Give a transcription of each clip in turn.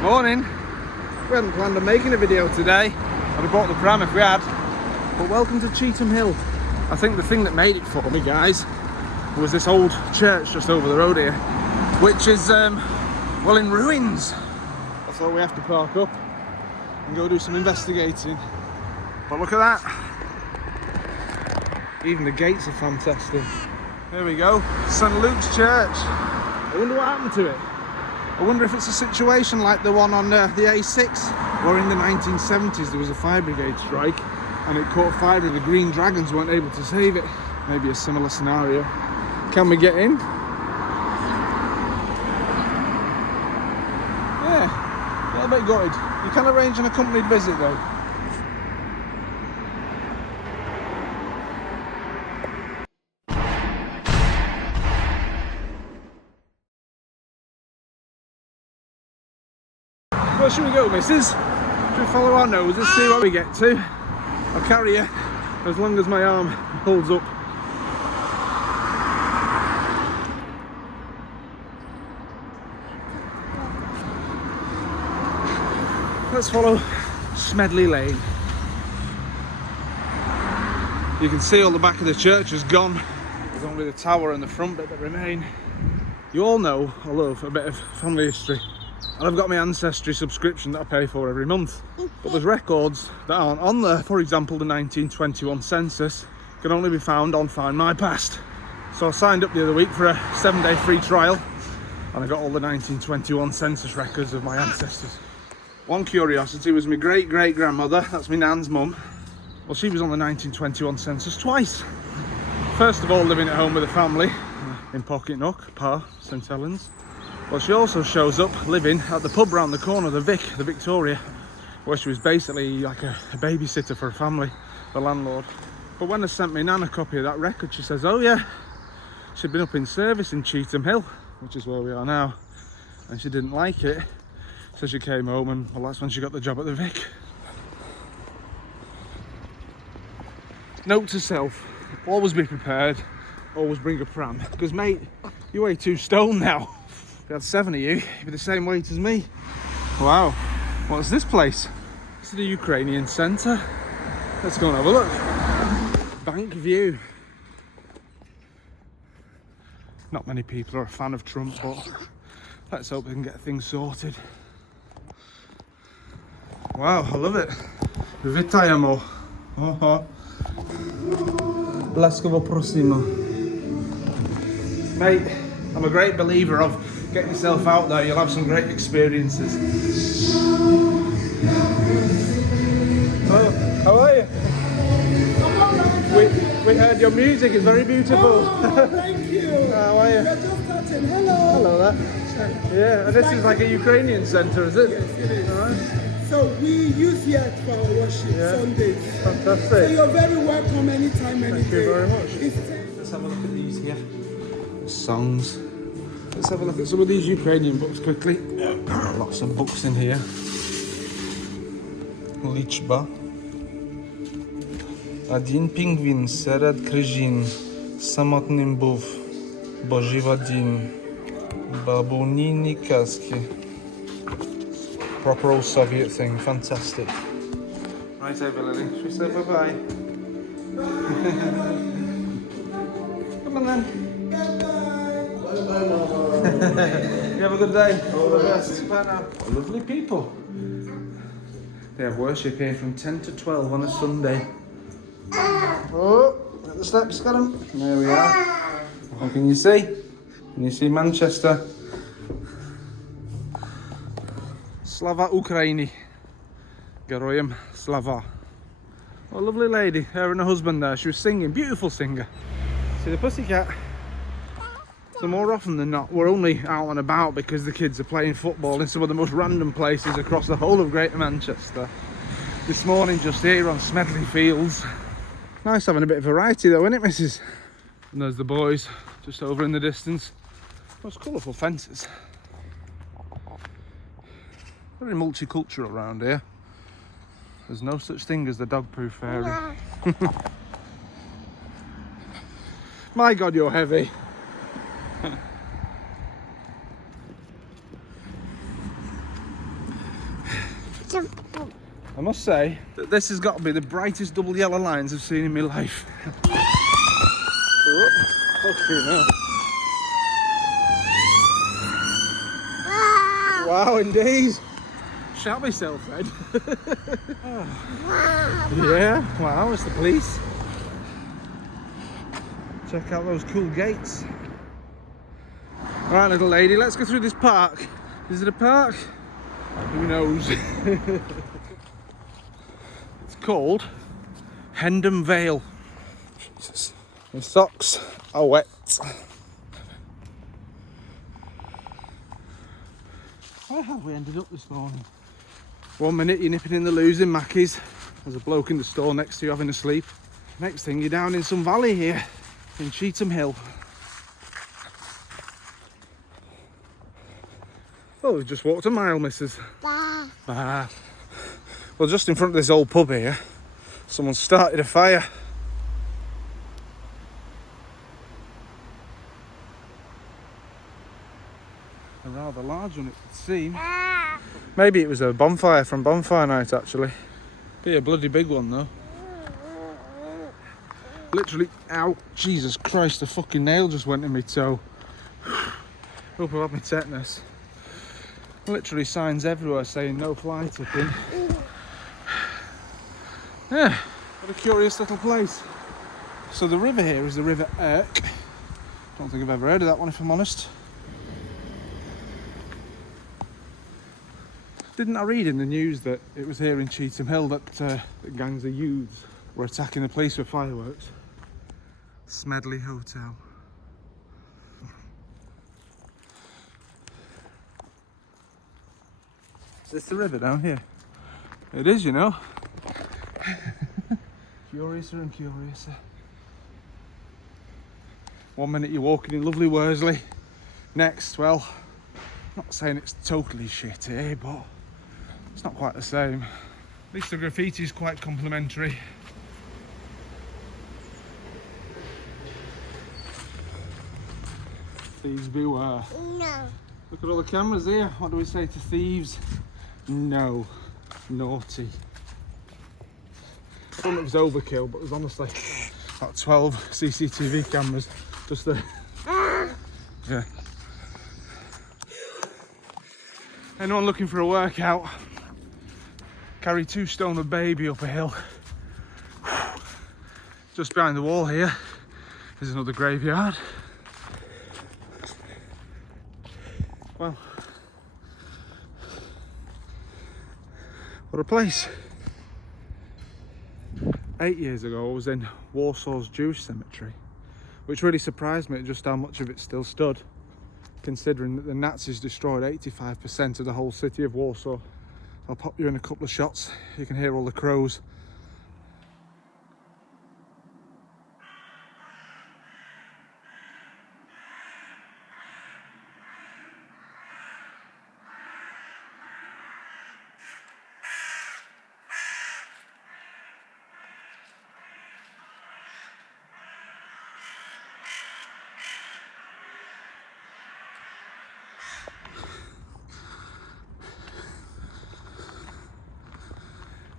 Morning. We hadn't planned on making a video today. I'd have bought the pram if we had. But welcome to Cheetham Hill. I think the thing that made it for me, guys, was this old church just over the road here, which is, well, in ruins. I thought we have to park up and go do some investigating. But look at that. Even the gates are fantastic. There we go, St Luke's Church. I wonder what happened to it. I wonder if it's a situation like the one on the A6, where in the 1970s there was a fire brigade strike and it caught fire and the Green Dragons weren't able to save it. Maybe a similar scenario. Can we get in? Yeah, a little bit gutted. You can arrange an accompanied visit though. Where should we go, missus? Should we follow our noses, see where we get to? I'll carry you as long as my arm holds up. Let's follow Smedley Lane. You can see all the back of the church is gone. There's only the tower and the front bit that remain. You all know I love a bit of family history. And I've got my Ancestry subscription that I pay for every month. But there's records that aren't on there. For example, the 1921 census can only be found on Find My Past. So I signed up the other week for a 7-day free trial. And I got all the 1921 census records of my ancestors. One curiosity was my great-great-grandmother, that's my nan's mum. Well, she was on the 1921 census twice. First of all, living at home with a family in Pocketnook, Pa, St Helens. Well, she also shows up living at the pub round the corner, the Victoria, where she was basically like a babysitter for a family, the landlord. But when I sent my nan a copy of that record, she says, oh yeah, she'd been up in service in Cheetham Hill, which is where we are now, and she didn't like it. So she came home and, well, that's when she got the job at the Vic. Note to self, always be prepared, always bring a pram. Because mate, you weigh 2 stone now. If you had 7 of you, you'd be the same weight as me. Wow, what's this place? This is the Ukrainian centre. Let's go and have a look. Bank view. Not many people are a fan of Trump, but let's hope we can get things sorted. Wow, I love it. Vitajamo. Laskovo prosimo. Mate, I'm a great believer of get yourself out there, you'll have some great experiences. Oh, how are you? We heard your music, it's very beautiful. Oh, thank you. How are you? We're just starting. Hello. Hello there. Yeah, and this is like a Ukrainian centre, is it? Yes, it is. All right. So we use here for our worship Sundays. Fantastic. So you're very welcome anytime, any Thank day. you very much. Let's have a look at these here. Songs. Let's have a look at some of these Ukrainian books quickly. Lots of books in here. Lichba. Один пінгвін серед крижин самотним був, бо жив один. Бабуніні казки. Proper old Soviet thing, fantastic. Right over, Lily. Should we say bye-bye? Come on then. You have a good day. All the best. Bye now. Lovely people. They have worship here from 10 to 12 on a Sunday. Oh, at the steps, got them. There we are. What can you see? Can you see Manchester? Slava Ukraini. Geroyam Slava. Oh, lovely lady. Her and her husband there. She was singing. Beautiful singer. See the pussycat? So more often than not, we're only out and about because the kids are playing football in some of the most random places across the whole of Greater Manchester. This morning, just here on Smedley Fields. Nice having a bit of variety though, isn't it, missus? And there's the boys just over in the distance. Those colourful fences. Very multicultural around here. There's no such thing as the dog-proof area. My God, you're heavy. I must say that this has got to be the brightest double yellow lines I've seen in my life. Oh, fucking hell. Wow, indeed. Shout myself, Ed. Oh. Yeah, wow, it's the police. Check out those cool gates. Alright, little lady, let's go through this park. Is it a park? Who knows? It's called Hendham Vale. Jesus. My socks are wet. Where have we ended up this morning? 1 minute you're nipping in the loos in Mackey's. There's a bloke in the store next to you having a sleep. Next thing you're down in some valley here in Cheetham Hill. Oh, we've just walked a mile, missus. Bah. Bah. Well, just in front of this old pub here, someone started a fire. A rather large one, it would seem. Maybe it was a bonfire from bonfire night, actually. Be a bloody big one, though. Literally, ow, Jesus Christ, a fucking nail just went in my toe. Hope I've had my tetanus. Literally signs everywhere saying no fly tipping. Yeah, what a curious little place. So the river here is the River Irk. Don't think I've ever heard of that one, if I'm honest. Didn't I read in the news that it was here in Cheetham Hill that gangs of youths were attacking the police with fireworks? Smedley Hotel. Is this the river down here? It is, you know. Curiouser and curiouser. 1 minute you're walking in lovely Worsley. Next, well, I'm not saying it's totally shit here, but it's not quite the same. At least the graffiti is quite complimentary. Thieves beware. No. Look at all the cameras here. What do we say to thieves? No. Naughty. I don't know if it was overkill, but there's honestly about 12 CCTV cameras just there. Yeah. Anyone looking for a workout? Carry 2 stone of baby up a hill. Just behind the wall here is another graveyard. Well, what a place. 8 years ago I was in Warsaw's Jewish cemetery, which really surprised me at just how much of it still stood, considering that the Nazis destroyed 85% of the whole city of Warsaw. I'll pop you in a couple of shots, you can hear all the crows.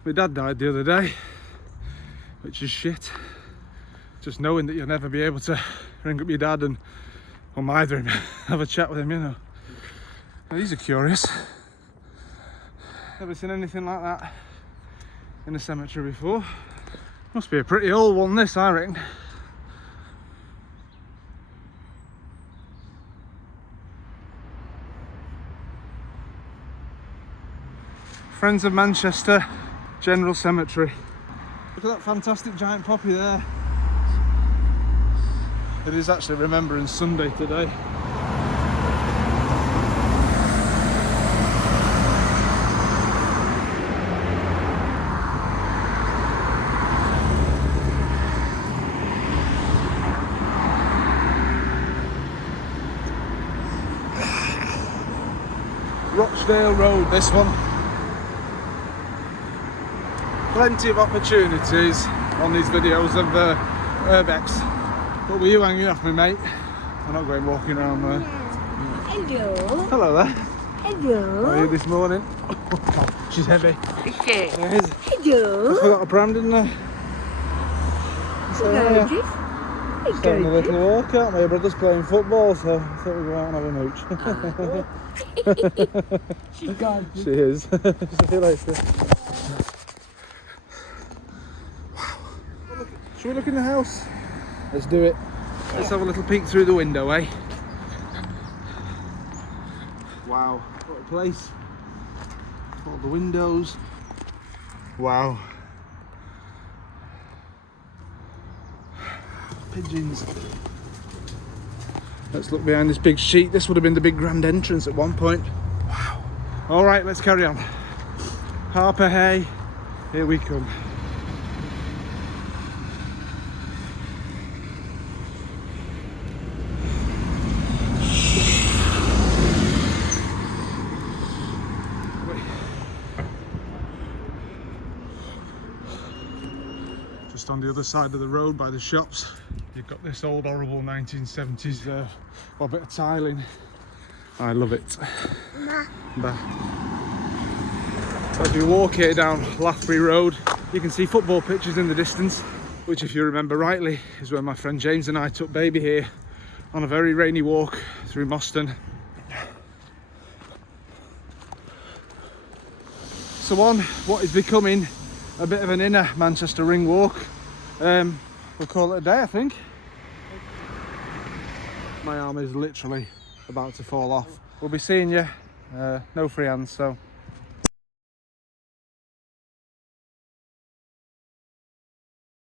My dad died the other day, which is shit. Just knowing that you'll never be able to ring up your dad and, or either him, have a chat with him, you know. Now, these are curious. Never seen anything like that in a cemetery before. Must be a pretty old one, this, I reckon. Friends of Manchester General Cemetery. Look at that fantastic giant poppy there. It is actually Remembrance Sunday today. Rochdale Road, this one. Plenty of opportunities on these videos of urbex. What were you hanging off me, mate? I'm not going walking around there. Hello. Hello there. Hello. How are you this morning? She's heavy. Is she? Yeah, it is. Hello. I forgot a pram, didn't I? So, yeah. Gorgeous. Just having a little walk out. My brother's playing football, so I thought we'd go out and have a mooch. She's gone. She is. See you later. Wow. Should we look in the house? Let's do it. Let's have a little peek through the window, eh? Wow, what a place. All the windows. Wow. Pigeons. Let's look behind this big sheet. This would have been the big grand entrance at one point. Wow. All right, let's carry on. Harper Hay, here we come. Just on the other side of the road by the shops, you've got this old horrible 1970s well, bit of tiling. I love it. Bah. So as you walk here down Lathbury Road, you can see football pitches in the distance, which if you remember rightly is where my friend James and I took baby here on a very rainy walk through Moston. So on what is becoming a bit of an inner Manchester ring walk, we'll call it a day, I think. My arm is literally about to fall off. We'll be seeing you, no free hands, so